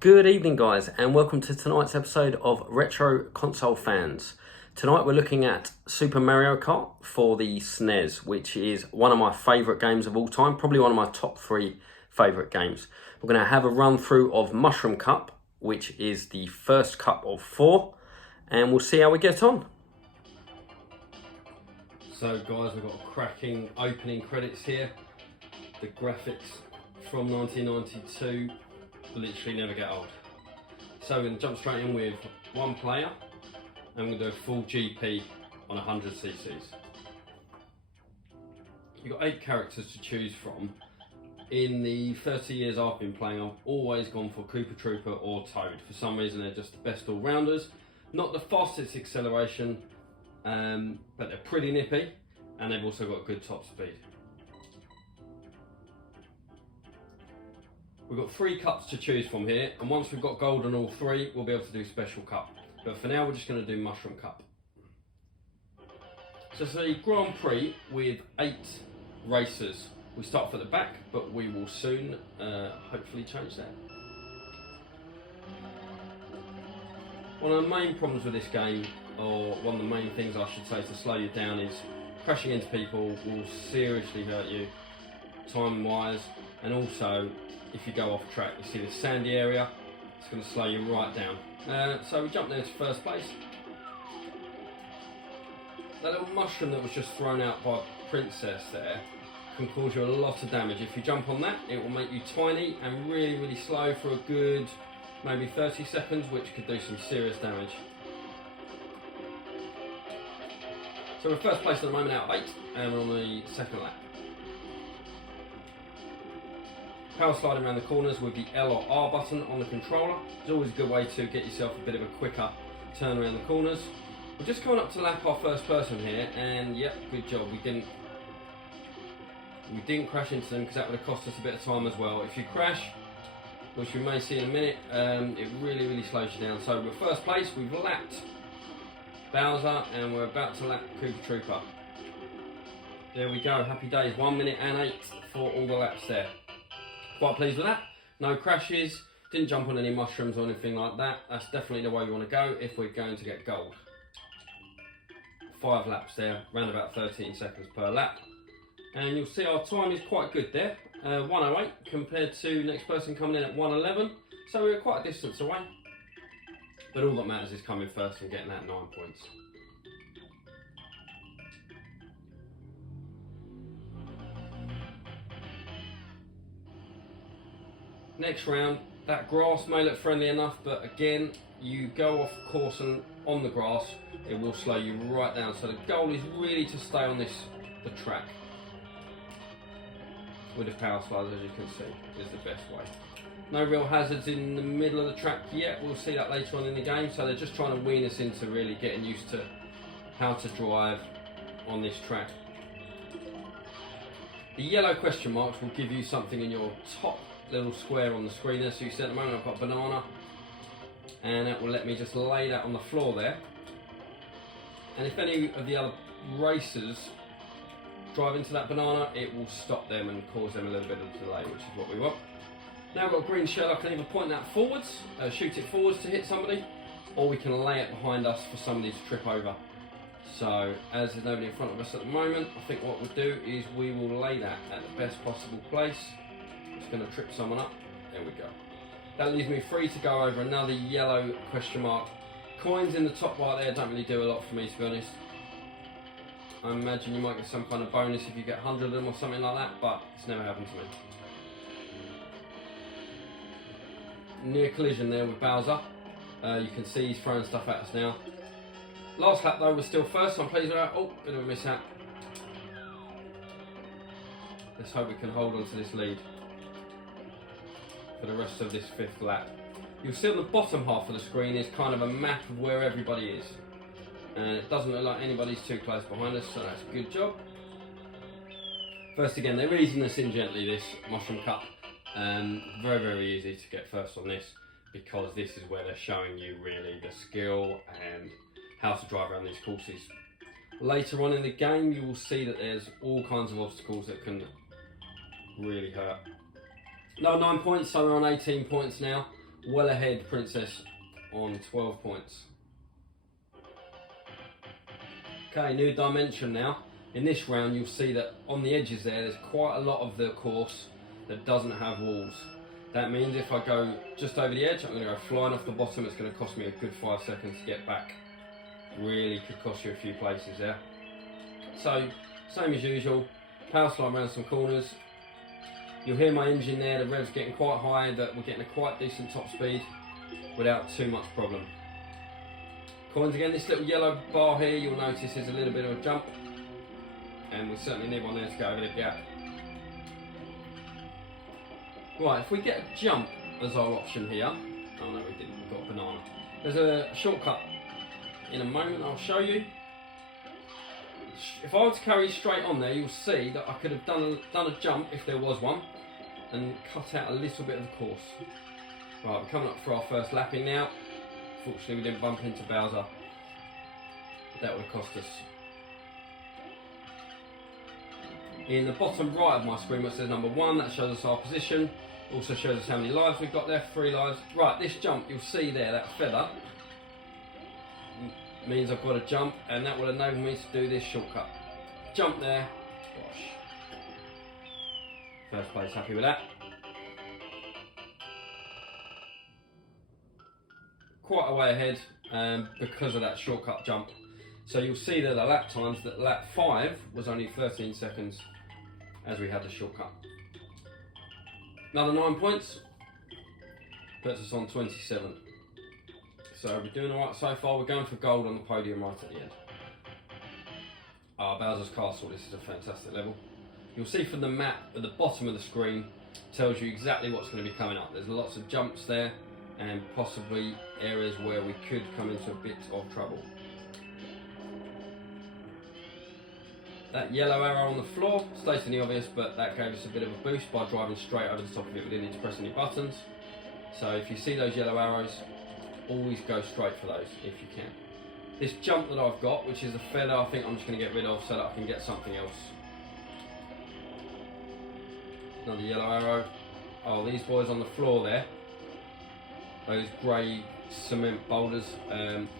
Good evening guys and welcome to tonight's episode of Retro Console Fans. Tonight we're looking at Super Mario Kart for the SNES, which is one of my favourite games of all time, probably one of my top 3 favourite games. We're going to have a run through of Mushroom Cup, which is the first cup of 4, and we'll see how we get on. So guys, we've got cracking opening credits here. The graphics from 1992 literally never get old. So we're going to jump straight in with one player and we're going to do a full GP on 100cc's. You've got 8 characters to choose from. In the 30 years I've been playing, I've always gone for Koopa Trooper or Toad. For some reason they're just the best all-rounders. Not the fastest acceleration, but they're pretty nippy and they've also got good top speed. We've got 3 cups to choose from here, and once we've got gold on all 3, we'll be able to do special cup. But for now, we're just going to do Mushroom Cup. So it's a Grand Prix with 8 racers. We start off at the back, but we will soon hopefully change that. One of the main problems with this game, or one of the main things I should say to slow you down, is crashing into people will seriously hurt you, time-wise, and also if you go off track. You see the sandy area, it's going to slow you right down. So we jump down to first place. That little mushroom that was just thrown out by Princess there can cause you a lot of damage. If you jump on that, it will make you tiny and really slow for a good maybe 30 seconds, which could do some serious damage. So we're first place at the moment out of 8, and we're on the second lap. Power sliding around the corners with the L or R button on the controller. It's always a good way to get yourself a bit of a quicker turn around the corners. We're just coming up to lap our first person here, and yep, good job. We didn't crash into them because that would have cost us a bit of time as well. If you crash, which we may see in a minute, it really slows you down. So we're first place, we've lapped Bowser, and we're about to lap Koopa Trooper. There we go, happy days, 1 minute and 8 for all the laps there. Quite pleased with that. No crashes, didn't jump on any mushrooms or anything like that. That's definitely the way we want to go if we're going to get gold. 5 laps there, around about 13 seconds per lap. And you'll see our time is quite good there, 1:08 compared to next person coming in at 1:11. So we're quite a distance away. But all that matters is coming first and getting that 9 points. Next round, that grass may look friendly enough, but again, you go off course and on the grass, it will slow you right down. So the goal is really to stay on the track. With the power slides, as you can see, is the best way. No real hazards in the middle of the track yet, we'll see that later on in the game. So they're just trying to wean us into really getting used to how to drive on this track. The yellow question marks will give you something in your top little square on the screen there. So you see at the moment I've got banana, and that will let me just lay that on the floor there. And if any of the other racers drive into that banana, it will stop them and cause them a little bit of delay, which is what we want. Now we've got a green shell. I can either point that forwards, shoot it forwards to hit somebody, or we can lay it behind us for somebody to trip over. So as there's nobody in front of us at the moment, I think what we'll do is we will lay that at the best possible place. Just going to trip someone up. There we go. That leaves me free to go over another yellow question mark. Coins in the top right there don't really do a lot for me, to be honest. I imagine you might get some kind of bonus if you get 100 of them or something like that, but it's never happened to me. Near collision there with Bowser. You can see he's throwing stuff at us now. Last lap though, we're still first, so I'm pleased with that. Oh, bit of a mishap. Let's hope we can hold on to this lead for the rest of this 5th lap. You'll see on the bottom half of the screen is kind of a map of where everybody is. And it doesn't look like anybody's too close behind us, so that's a good job. First again, they're easing us in gently, this Mushroom Cup. Very easy to get first on this, because this is where they're showing you really the skill and how to drive around these courses. Later on in the game, you will see that there's all kinds of obstacles that can really hurt. No 9 points, so we're on 18 points now. Well ahead, Princess, on 12 points. Okay, new dimension now. In this round, you'll see that on the edges there's quite a lot of the course that doesn't have walls. That means if I go just over the edge, I'm going to go flying off the bottom. It's going to cost me a good 5 seconds to get back. Really could cost you a few places there. So, same as usual, power slide around some corners. You'll hear my engine there, the rev's getting quite high, that we're getting a quite decent top speed without too much problem. Coins again, this little yellow bar here, you'll notice is a little bit of a jump, and we certainly need one there to go over the gap. Right, if we get a jump as our option here, oh no we didn't, we've got a banana. There's a shortcut in a moment I'll show you. If I were to carry straight on there, you'll see that I could have done a jump if there was one, and cut out a little bit of the course. Right, we're coming up for our first lapping now. Fortunately we didn't bump into Bowser. That would have cost us. In the bottom right of my screen where it says number 1, that shows us our position. Also shows us how many lives we've got there, 3 lives. Right, this jump, you'll see there, that feather, means I've got to jump, and that will enable me to do this shortcut. Jump there, gosh. First place, happy with that. Quite a way ahead because of that shortcut jump. So you'll see that the lap times, that lap 5 was only 13 seconds as we had the shortcut. Another 9 points, puts us on 27. So we're doing alright so far. We're going for gold on the podium right at the end. Bowser's Castle, this is a fantastic level. You'll see from the map at the bottom of the screen, tells you exactly what's going to be coming up. There's lots of jumps there and possibly areas where we could come into a bit of trouble. That yellow arrow on the floor, stating the obvious, but that gave us a bit of a boost by driving straight over the top of it. We didn't need to press any buttons. So if you see those yellow arrows, always go straight for those if you can. This jump that I've got, which is a feather, I think I'm just going to get rid of so that I can get something else. Another yellow arrow. Oh, these boys on the floor there, those grey cement boulders,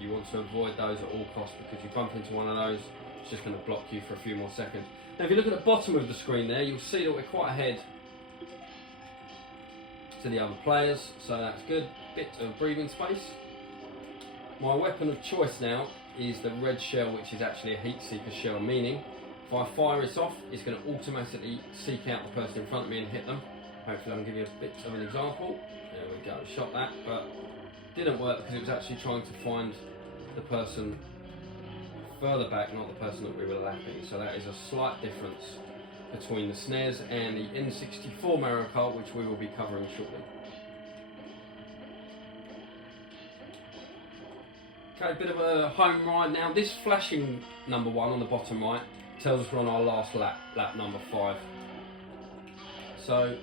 you want to avoid those at all costs, because you bump into one of those, it's just going to block you for a few more seconds. Now if you look at the bottom of the screen there, you'll see that we're quite ahead to the other players, so that's good. Bit of breathing space. My weapon of choice now is the red shell, which is actually a heat seeker shell, meaning if I fire it off, it's going to automatically seek out the person in front of me and hit them. Hopefully I can give you a bit of an example. There we go, shot that, but didn't work because it was actually trying to find the person further back, not the person that we were lapping. So that is a slight difference between the SNES and the N64 Mario Kart, which we will be covering shortly. Okay, a bit of a home ride now. This flashing number 1 on the bottom right tells us we're on our last lap, lap number 5. So,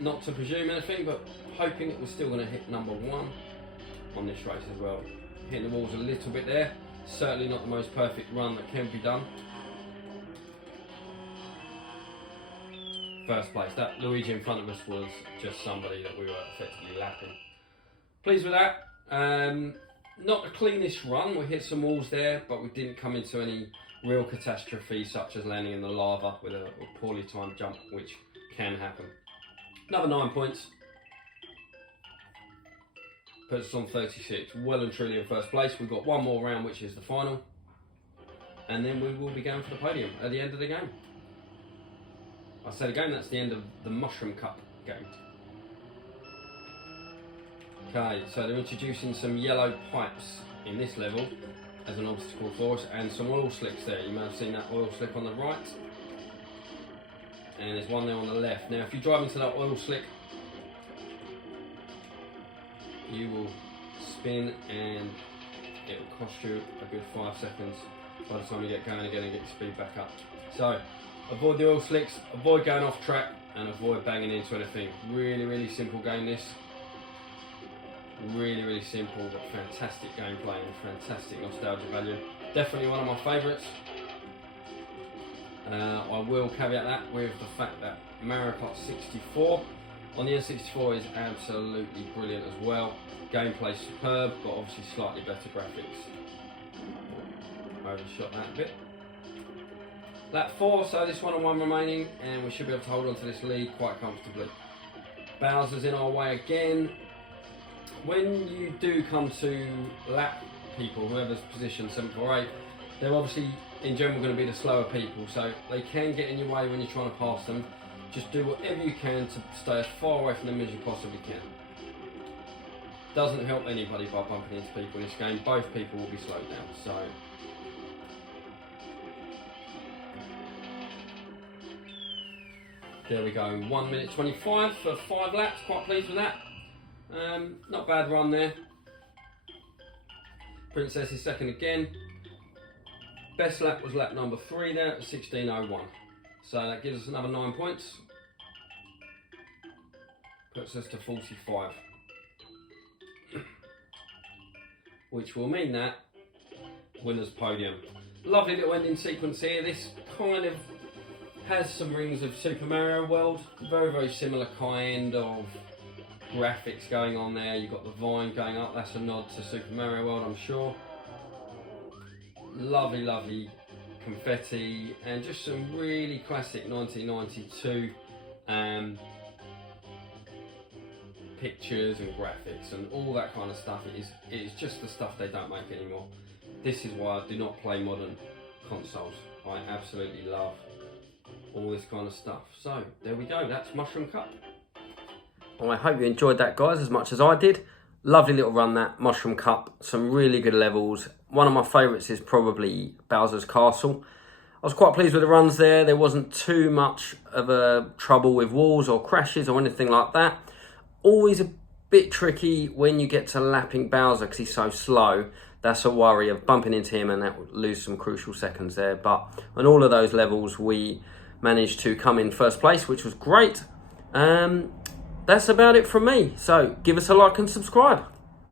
not to presume anything, but hoping that we're still going to hit number 1 on this race as well. Hitting the walls a little bit there. Certainly not the most perfect run that can be done. First place. That Luigi in front of us was just somebody that we were effectively lapping. Pleased with that. Not the cleanest run. We hit some walls there, but we didn't come into any real catastrophe, such as landing in the lava with a poorly timed jump, which can happen. Another 9 points. Puts us on 36. Well and truly in first place. We've got one more round, which is the final. And then we will be going for the podium at the end of the game. I said again, that's the end of the Mushroom Cup game. Okay, so they're introducing some yellow pipes in this level as an obstacle for us, and some oil slicks there. You may have seen that oil slick on the right, and there's one there on the left. Now if you drive into that oil slick, you will spin and it will cost you a good 5 seconds by the time you get going again and get your speed back up. So avoid the oil slicks, avoid going off track, and avoid banging into anything. Really simple game this. Really simple, but fantastic gameplay and fantastic nostalgia value. Definitely one of my favourites. I will caveat that with the fact that Mario Kart 64 on the N64 is absolutely brilliant as well. Gameplay superb, but obviously slightly better graphics. Overshot that a bit. Lap 4, so this 1-on-1 remaining, and we should be able to hold on to this lead quite comfortably. Bowser's in our way again. When you do come to lap people, whoever's position 7th or 8th, they're obviously in general going to be the slower people, so they can get in your way when you're trying to pass them. Just do whatever you can to stay as far away from them as you possibly can. Doesn't help anybody by bumping into people in this game. Both people will be slowed down, so. There we go, 1 minute 25 for 5 laps, quite pleased with that. Not bad run there. Princess is second again. Best lap was lap number 3 there at 16:01. So that gives us another 9 points. Puts us to 45. Which will mean that winner's podium. Lovely little ending sequence here. This kind of has some rings of Super Mario World. Very, very similar kind of graphics going on there. You've got the vine going up. That's a nod to Super Mario World, I'm sure. Lovely, lovely confetti and just some really classic 1992 pictures and graphics and all that kind of stuff. It is just the stuff they don't make anymore. This is why I do not play modern consoles. I absolutely love all this kind of stuff. So there we go, that's Mushroom Cup. Well, I hope you enjoyed that, guys, as much as I did. Lovely little run, that Mushroom Cup. Some really good levels. One of my favourites is probably Bowser's Castle. I was quite pleased with the runs there. There wasn't too much of a trouble with walls or crashes or anything like that. Always a bit tricky when you get to lapping Bowser because he's so slow. That's a worry of bumping into him and that would lose some crucial seconds there. But on all of those levels, we managed to come in first place, which was great. That's about it from me. So give us a like and subscribe.